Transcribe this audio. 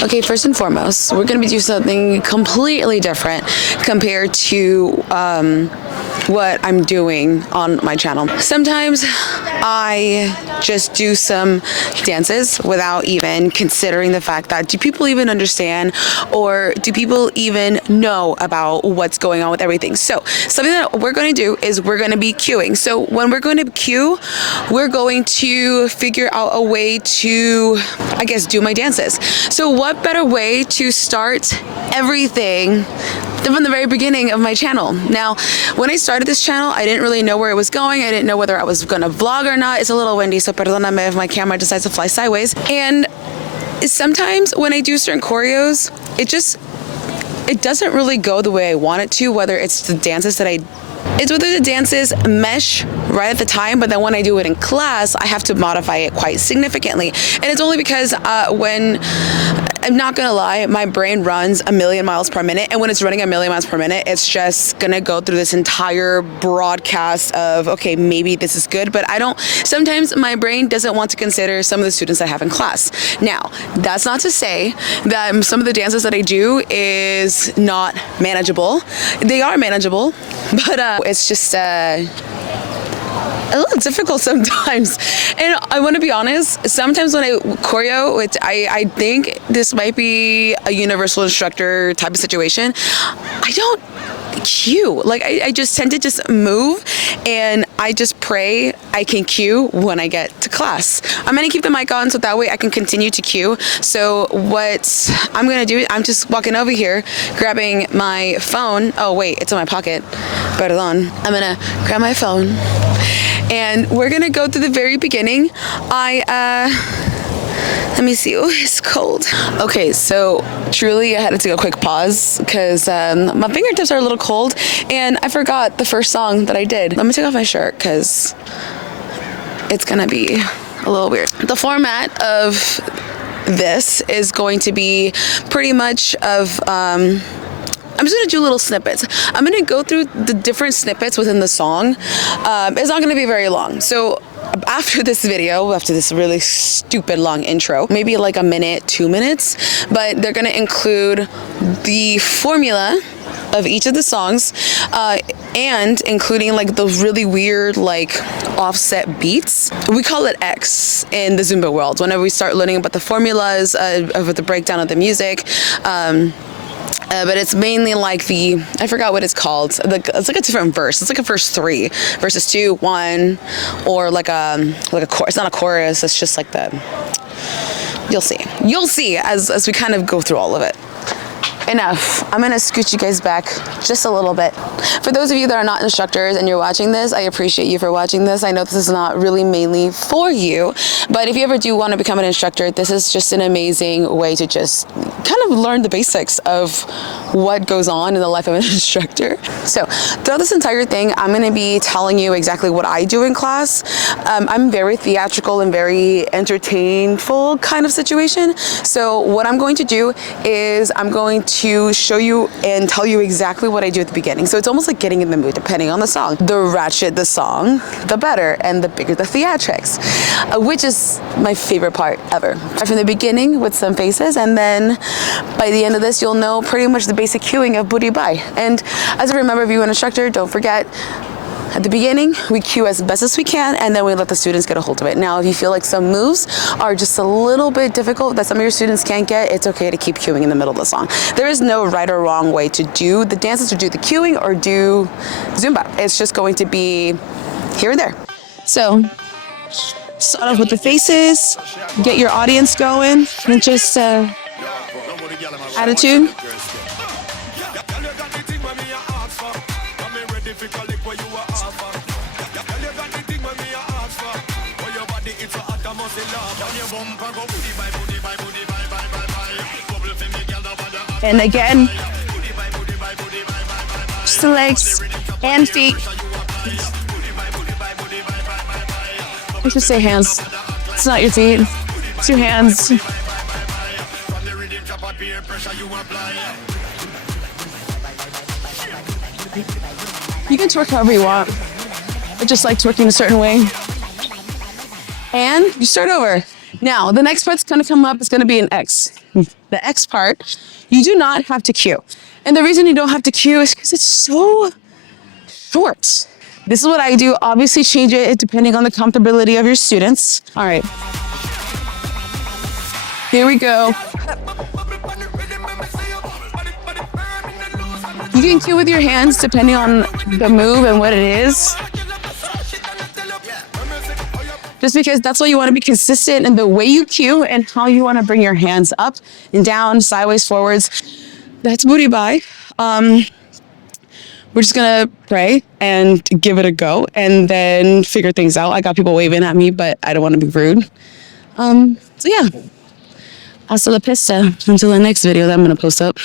Okay, first and foremost, we're going to be doing something completely different compared to what I'm doing on my channel. Sometimes I just do some dances without even considering the fact that do people even understand or do people even know about what's going on with everything. So something that we're going to do is we're going to be cueing. So when we're going to cue, we're going to figure out a way to, I guess, do my dances. So what better way to start everything than from the very beginning of my channel? Now, when I started this channel, I didn't really know where it was going. I didn't know whether I was gonna vlog or not. It's a little windy, so perdóname if my camera decides to fly sideways. And sometimes when I do certain choreos, it doesn't really go the way I want it to, whether it's the dances mesh right at the time, but then when I do it in class, I have to modify it quite significantly. And it's only because when, I'm not gonna lie, my brain runs 1,000,000 miles per minute, and when it's running 1,000,000 miles per minute, it's just gonna go through this entire broadcast of, okay, maybe this is good, but sometimes my brain doesn't want to consider some of the students I have in class. Now, that's not to say that some of the dances that I do is not manageable. They are manageable, but it's just a little difficult sometimes. And I want to be honest, sometimes when I choreo, which I think this might be a universal instructor type of situation, I don't cue. Like I just tend to just move and I just pray I can cue when I get to class. I'm gonna keep the mic on so that way I can continue to cue. So what I'm gonna do, I'm just walking over here, grabbing my phone. Oh wait, it's in my pocket. Perdón. I'm gonna grab my phone and we're gonna go to the very beginning. Let me see. Oh, it's cold. Okay, so truly I had to take a quick pause because my fingertips are a little cold and I forgot the first song that I did. Let me take off my shirt because it's gonna be a little weird. The format of this is going to be pretty much of I'm just gonna do little snippets. I'm gonna go through the different snippets within the song. It's not gonna be very long. So after this video, after this really stupid long intro, maybe like a minute, 2 minutes, but they're gonna include the formula of each of the songs and including like the really weird like offset beats. We call it X in the Zumba world. Whenever we start learning about the formulas of the breakdown of the music, but it's mainly like I forgot what it's called. It's like a different verse. It's like a verse 3, verses 2, 1, or like a chorus. It's not a chorus. It's just like you'll see as we kind of go through all of it. Enough. I'm gonna scoot you guys back just a little bit. For those of you that are not instructors and you're watching this, I appreciate you for watching this. I know this is not really mainly for you, but if you ever do want to become an instructor, this is just an amazing way to just kind of learn the basics of what goes on in the life of an instructor. So throughout this entire thing, I'm gonna be telling you exactly what I do in class. I'm very theatrical and very entertainful kind of situation. So what I'm going to do is I'm going to show you and tell you exactly what I do at the beginning. So it's almost like getting in the mood depending on the song. The ratchet the song, the better, and the bigger the theatrics, which is my favorite part ever. From the beginning with some faces, and then by the end of this, you'll know pretty much the basic cueing of Booty Bye. And as a remember, if you're an instructor, don't forget, at the beginning, we cue as best as we can, and then we let the students get a hold of it. Now, if you feel like some moves are just a little bit difficult that some of your students can't get, it's okay to keep cueing in the middle of the song. There is no right or wrong way to do the dances, to do the cueing, or do Zumba. It's just going to be here and there. So, start off with the faces, get your audience going, and just attitude. And again, just the legs and feet. I should say hands. It's not your feet, it's your hands. You can twerk however you want. I just like twerking a certain way. And you start over. Now, the next part's gonna come up, it's gonna be an X. the X part, you do not have to cue. And the reason you don't have to cue is because it's so short. This is what I do. Obviously change it depending on the comfortability of your students. All right. Here we go. You can cue with your hands depending on the move and what it is. Just because that's why you want to be consistent in the way you cue and how you want to bring your hands up and down, sideways, forwards. That's booty by. We're just gonna pray and give it a go and then figure things out. I got people waving at me, but I don't want to be rude. So yeah, hasta la pista until the next video that I'm gonna post up.